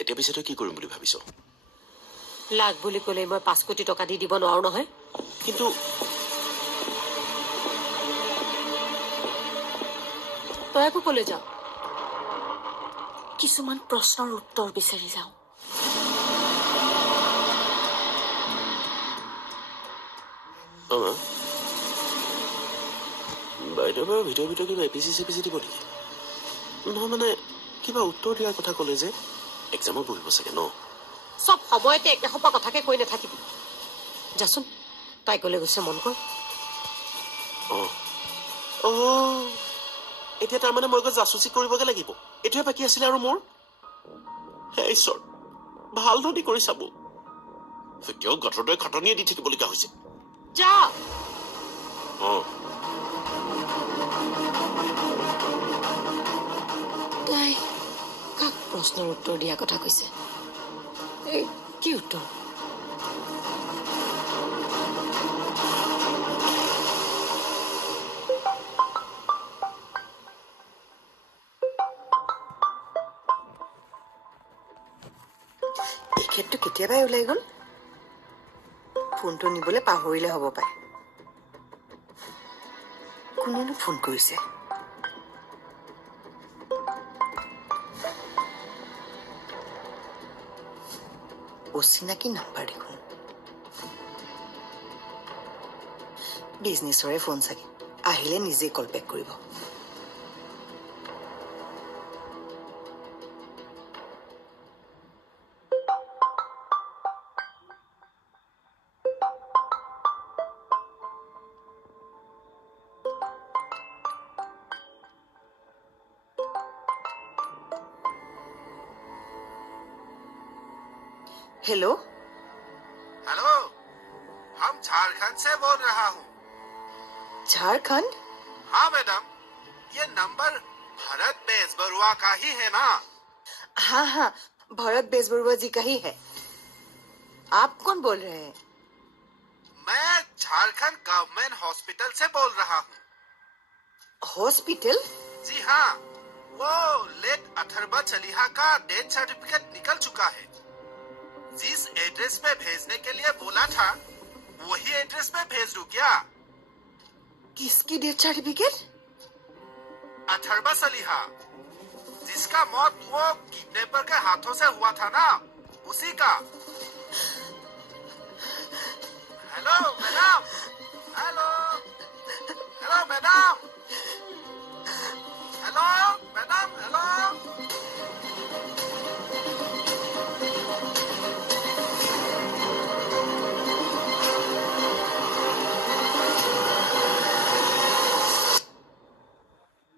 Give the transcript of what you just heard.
এতিয়া পিছে তই কি কৰিম বুলি ভাবিছ? লাখ বুলি ক'লে মই 5 কোটি টকা দি দিব নোৱাৰো নহয়। কিন্তু তই আকৌ ক'লৈ যাও? কিছুমান প্ৰশ্নৰ উত্তৰ বিচাৰি যাওঁ। বাইদেউ বাৰু ভিতৰে কিবা এপিচি চেপিচি দিব নেকি? নহয় মানে কিবা উত্তৰ দিয়াৰ কথা ক'লে যে এক্সামত বহিব চাগে ন? সব সময়তে একেসোপা কথাকে কৈ নাথাকিবি। যাচোন তাই ক'লৈ গৈছে মন কৰ। এতিয়া তাৰমানে মই গৈ জাচুচি কৰিবগে লাগিব। এইটোৱে বাকী আছিলে আৰু মোৰ। হে ঈশ্বৰ, ভাল ধনী কৰি চাব। এতিয়াও গঠৰটোৱে খটনিয়ে দি থাকিবলগীয়া হৈছে। যা তাই কাক প্ৰশ্নৰ উত্তৰ দিয়া কথা কৈছে? এই কি উত্তৰ? এখেতটো কেতিয়াবাই ওলাই গ'ল। ফোনটো নিবলৈ পাহৰিলে হ'ব পাৰে। কোনেনো ফোন কৰিছে? অচিনাকি নাম্বাৰ দেখোন। বিজনেছৰে ফোন চাগে, আহিলে নিজে কল বেক কৰিব। हेलो हेलो, हम झारखंड से बोल रहा हूँ। झारखंड? हाँ मैडम, ये नंबर भरत बेजबरुआ का ही है ना? हाँ, भरत बेजबरुआ जी का ही है। आप कौन बोल रहे हैं? मैं झारखंड गवर्नमेंट हॉस्पिटल से बोल रहा हूँ। हॉस्पिटल? जी हाँ, वो लेट अथर्वा चलिहा का डेथ सर्टिफिकेट निकल चुका है। जिस एड्रेस पे भेजने के लिए बोला था वही एड्रेस पे भेज दूं क्या? किसकी डेथ सर्टिफिकेट? अथर्वा सलीहा, जिसका मौत वो किडनैपर के हाथों से हुआ था ना, उसी का। Hello madam, hello madam, hello madam, hello.